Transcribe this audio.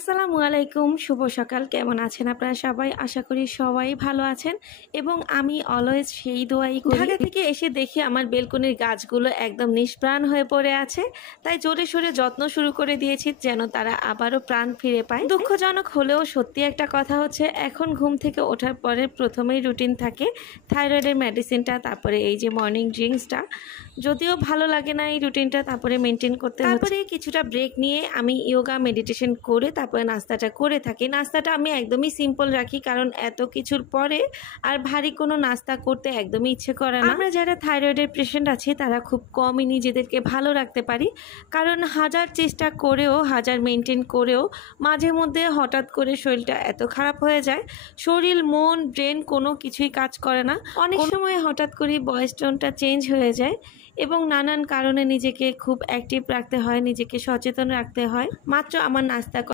আসসালামু আলাইকুম, শুভ সকাল। কেমন আছেন আপনারা সবাই? আশা করি সবাই ভালো আছেন এবং আমি অলওয়েজ সেই দোয়াই করি। ঢাকা থেকে এসে দেখি আমার বেলকনির গাছগুলো একদম নিষ্প্রাণ হয়ে পড়ে আছে, তাই জোরে সোরে যত্ন শুরু করে দিয়েছি যেন তারা আবারও প্রাণ ফিরে পায়। দুঃখজনক হলেও সত্যি একটা কথা হচ্ছে, এখন ঘুম থেকে ওঠার পরে প্রথমেই রুটিন থাকে থাইরয়েডের মেডিসিনটা, তারপরে এই যে মর্নিং ড্রিঙ্কসটা। যদিও ভালো লাগে না এই রুটিনটা, তারপরে মেনটেন করতে হচ্ছে। তারপরে কিছুটা ব্রেক নিয়ে আমি ইয়োগা মেডিটেশন করে তারপরে নাস্তাটা করে থাকি। নাস্তাটা আমি একদমই সিম্পল রাখি, কারণ এত কিছুর পরে আর ভারী কোনো নাস্তা করতে একদমই ইচ্ছে করে না। আমরা যারা থাইরয়েডের পেশেন্ট আছি তারা খুব কমই নিজেদেরকে ভালো রাখতে পারি, কারণ হাজার চেষ্টা করেও হাজার মেনটেন করেও মাঝে মধ্যে হঠাৎ করে শরীরটা এত খারাপ হয়ে যায়, শরীর মন ব্রেন কোনো কিছুই কাজ করে না। অনেক সময় হঠাৎ করে ভয়েস টোনটা চেঞ্জ হয়ে যায় এবং নানান কারণে নিজেকে খুব অ্যাক্টিভ রাখতে হয়, নিজেকে সচেতন রাখতে হয়। মাত্র আমার নাস্তা